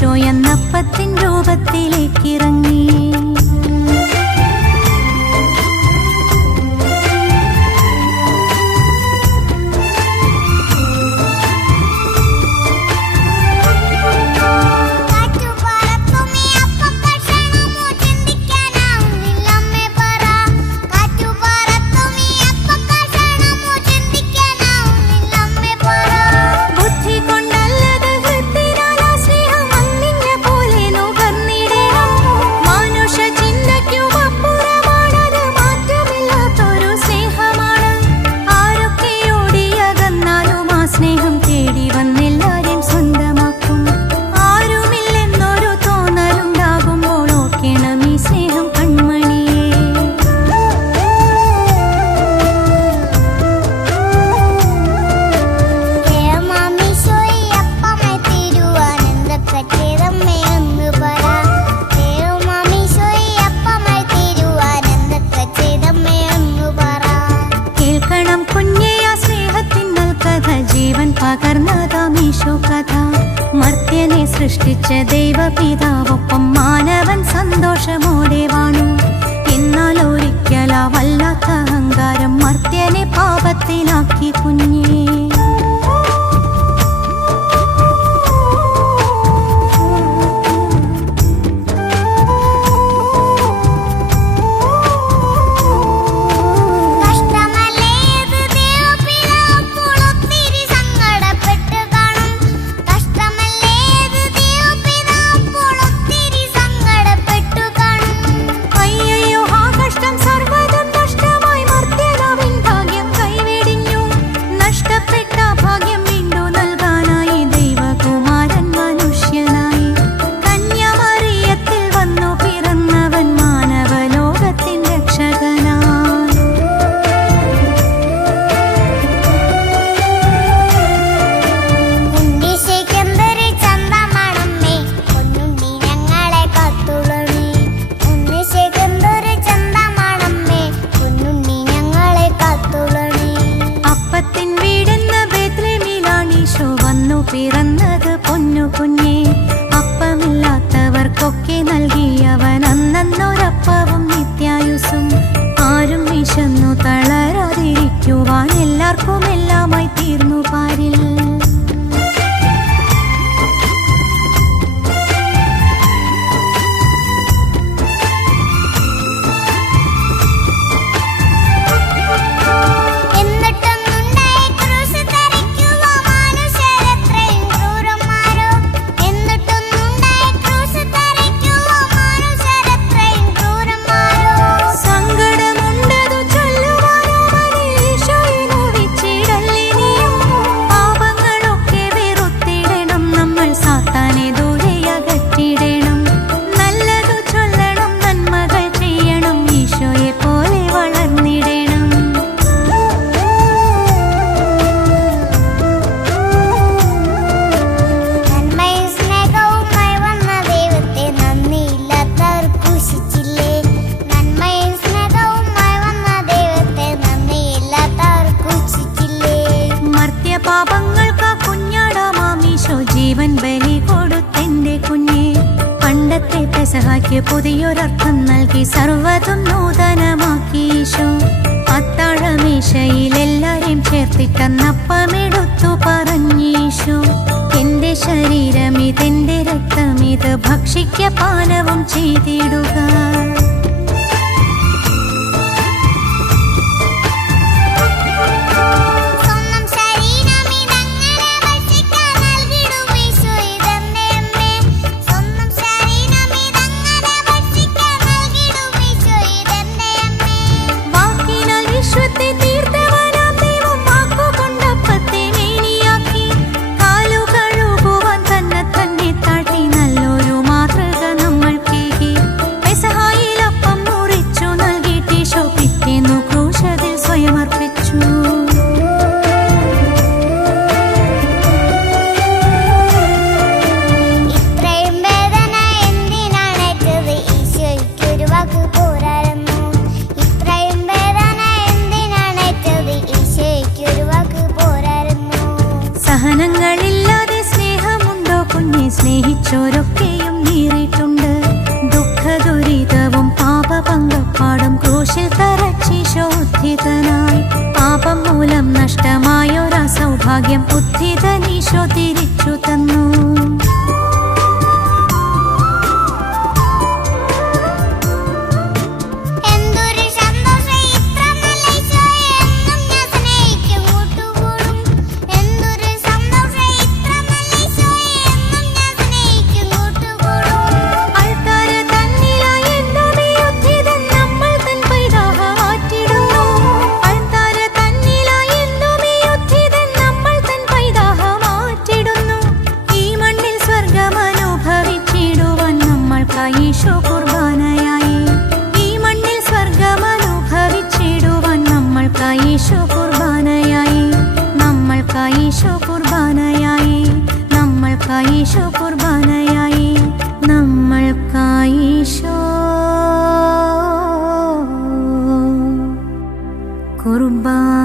ഈശോ എന്നപ്പത്തിൻ രൂപത്തിലേക്കിറങ്ങി മനുഷ്യനെ സൃഷ്ടിച്ച ദൈവപിതാവൊപ്പം മാനവൻ സന്തോഷമോടെ വാണു. എന്നാൽ ഒരിക്കലാ വല്ലാത്ത അഹങ്കാരം മർത്യനെ പാപത്തിലാക്കി കുഞ്ഞേ. യേശുവായി പെസഹായ്ക്ക് പുതിയൊരർത്ഥം നൽകി സർവതും നൂതനമാക്കി അത്താഴമീശയിലെല്ലാരെയും ചേർത്തിട്ടെന്നപ്പമെടുത്തു പറഞ്ഞീശു. എന്റെ ശരീരം ഇതെന്റെ രക്തം ഇത് ഭക്ഷിക്ക പാനവും ചെയ്തിടുക. കുർബാനയായി. ഈ മണ്ണിൽ സ്വർഗമനുഭവിച്ചിടുവാൻ നമ്മൾക്കായീശോ കുർബാനയായി. നമ്മൾക്കായീശോ കുർബാനയായി. നമ്മൾക്കായീശോ കുർബാനയായി. കുർബാന